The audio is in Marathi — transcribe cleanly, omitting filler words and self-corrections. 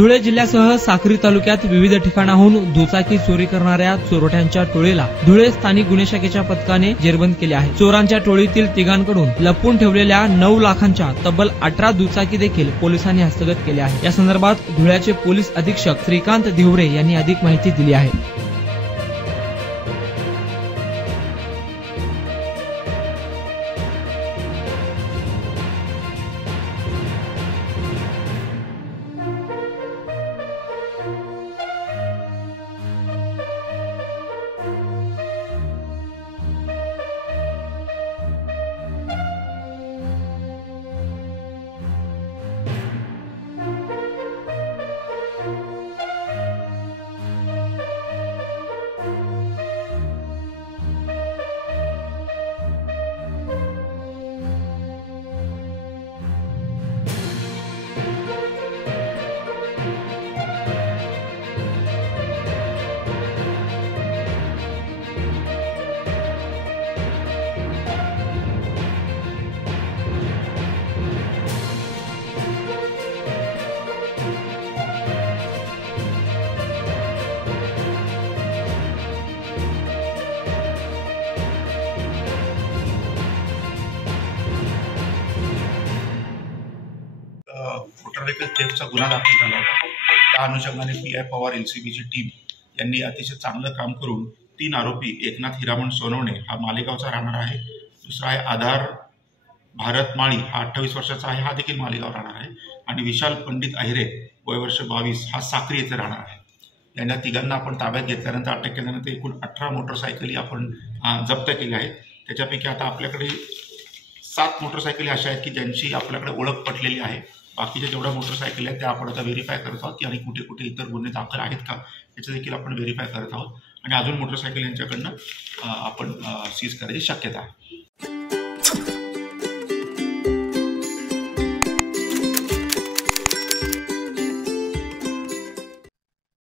धुळे जिल्ह्यासह साक्री तालुक्यात विविध ठिकाणाहून दुचाकी चोरी करणाऱ्या चोरट्यांच्या टोळीला धुळे स्थानिक गुन्हे शाखेच्या पथकाने जेरबंद केले आहे। चोरांच्या टोळीतील तिघांकडून लपवून ठेवलेल्या 9 लाखांच्या तब्बल 18 दुचाकी देखील पोलिसांनी हस्तगत केल्या आहे। या संदर्भात धुळ्याचे पोलीस अधीक्षक श्रीकांत धिवरे यांनी अधिक माहिती दिली आहे। मोटर व्हेकल थेफ्टचा गुन्हा दाखल झाला होता। त्या अनुषंगाने पी.आय. पवार एलसीबीची टीम यांनी अतिशय चांगलं काम करून 3 आरोपी एकनाथ हिरामण सोनवणे हा मालेगावचा राहणार आहे, दुसरा आहे आधार भारत माळी हा 28 वर्षाचा आहे, हा देखील मालेगाव राहणार आहे, आणि विशाल पंडित अहिरे वय वर्ष 22 हा साक्री येथे राहणार आहे। यांना तिघांना आपण ताब्यात घेतल्यानंतर अटक केल्यानंतर एकूण 18 मोटरसायकली आपण जप्त केल्या आहेत। त्याच्यापैकी आता आपल्याकडे 7 मोटरसायकली अशा आहेत की ज्यांची आपल्याकडे ओळख पटलेली आहे। बाकीच्या जेवढ्या मोटरसायकल आहेत त्या आपण आता व्हेरीफाय करत आहोत की आणि कुठे कुठे इतर गुन्हे दाखल आहेत का याचं देखील आपण व्हेरीफाय करत आहोत, आणि अजून मोटरसायकल यांच्याकडनं आपण सीज करायची शक्यता आहे।